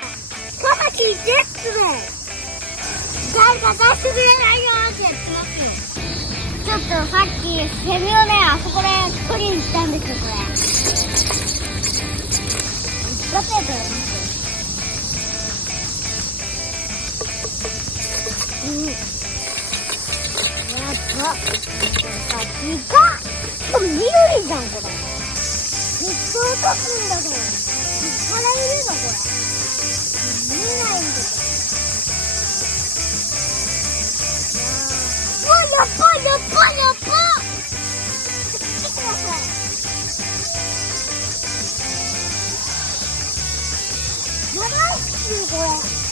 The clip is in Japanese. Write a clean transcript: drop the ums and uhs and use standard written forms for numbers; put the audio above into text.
カマキリですね。誰か出してくれないよってやってますよ。ちょっとさっきセミをね、あそこで取りに行ったんですよ、これ。一発やとやりますよ。やった。先か。緑じゃん、これ。ずっと落とすんだけど。いっからいるの、これ。見えないんだけど。やっぱ見てください。やばいっすよこれ。